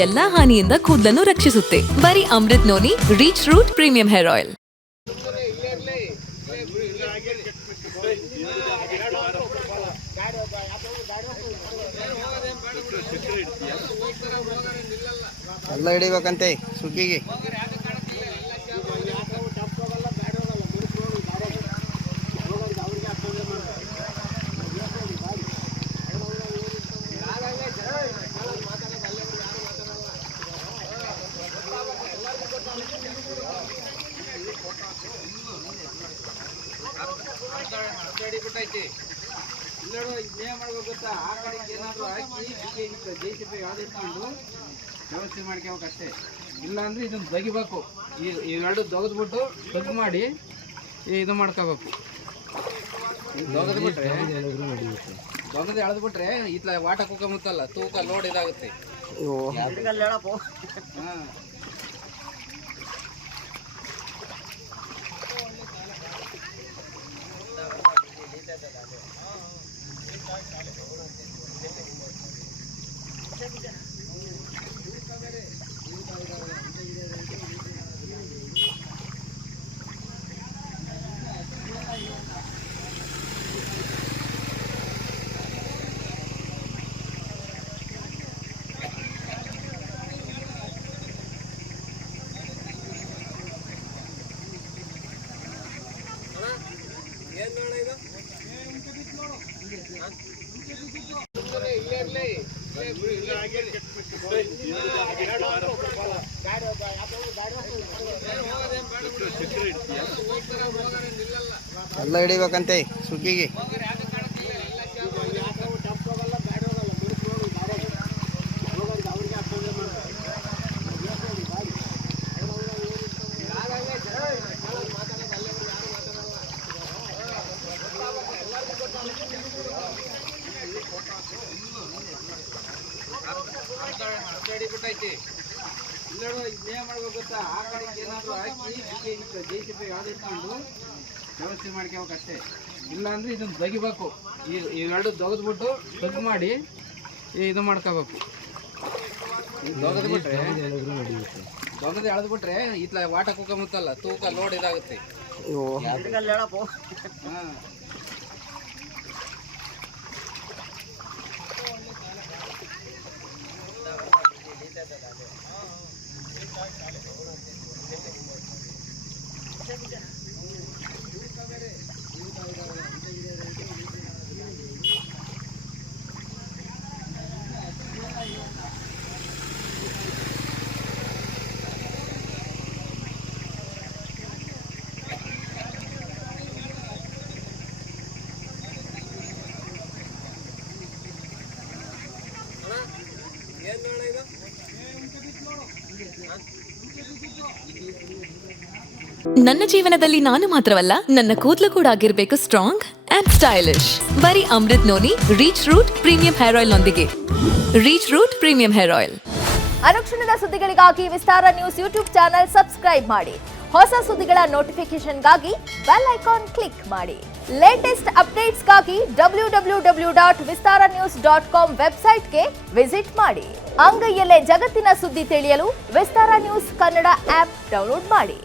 ಎಲ್ಲಾ ಹಾನಿಯಿಂದ ಕೂದಲನ್ನು ರಕ್ಷಿಸುತ್ತೆ. ಬರೀ Amrit noni reach root premium hair oil. ಎಲ್ಲ ಹಿಡಿಬೇಕಂತೆ ಸುಗ್ಗಿಗೆ. ವ್ಯವಸ್ಥೆ ಮಾಡ್ಕೋಬೇಕು ಅಷ್ಟೇ. ಇಲ್ಲ ಅಂದ್ರೆ ಇದನ್ನ ತೆಗಿಬೇಕು. ಇವೆರಡು ದೊಗದ್ಬಿಟ್ಟು ಕಗ್ ಮಾಡಿ ಇದು ಮಾಡ್ಕೋಬೇಕು. ದೊಗದ್ಬಿಟ್ರೆ ಎಳೆದ್ಬಿಟ್ರೆ ಇತ್ಲ ವಾಟ ಕುಕ್ಕಲ್ಲ, ತೂಕ ಲೋಡ್ ಇದಾಗುತ್ತೆ. ಎಲ್ಲ ಹಿಡಿಬೇಕಂತೆ ಸುಗ್ಗಿಗೆ. ವ್ಯವಸ್ಥೆ ಮಾಡ್ಕೋಬೇಕು ಅಷ್ಟೇ. ಇಲ್ಲ ಅಂದ್ರೆ ಇದನ್ನ ತೆಗಿಬೇಕು. ಇವೆರಡು ದೊಗದ್ಬಿಟ್ಟು ಕಗ್ ಮಾಡಿ ಇದು ಮಾಡ್ಕೋಬೇಕು. ದೊಗದ್ಬಿಟ್ರೆ ಎಳೆದ್ಬಿಟ್ರೆ ಇತ್ಲ ವಾಟ ಕುಕ್ಕಲ್ಲ, ತೂಕ ಲೋಡ್ ಇದಾಗುತ್ತೆ. ನನ್ನ ಜೀವನದಲ್ಲಿ ನಾನು ಮಾತ್ರವಲ್ಲ, ನನ್ನ ಕೂದಲು ಕೂಡ ಆಗಿರ್ಬೇಕು ಸ್ಟ್ರಾಂಗ್ ಅಂಡ್ ಸ್ಟೈಲಿಶ್. ಬರೀ Amrit noni reach root premium hair oil ನೊಂದಿಗೆ. Reach root premium hair oil. ಅನುಕ್ಷಣದ ಸುದ್ದಿಗಳಿಗಾಗಿ Vistara news YouTube channel subscribe ಮಾಡಿ. ಹೊಸ ಸುದ್ದಿಗಳ ನೋಟಿಫಿಕೇಶನ್ಗಾಗಿ ಬೆಲ್ ಐಕಾನ್ ಕ್ಲಿಕ್ ಮಾಡಿ. ಲೇಟೆಸ್ಟ್ ಅಪ್ಡೇಟ್ಸ್ಗಾಗಿ www.vistaranews.com ವೆಬ್ಸೈಟ್ಗೆ ವಿಸಿಟ್ ಮಾಡಿ. ಅಂಗೈಯಲ್ಲೇ ಜಗತ್ತಿನ ಸುದ್ದಿ ತಿಳಿಯಲು Vistara news Kannada app download ಮಾಡಿ.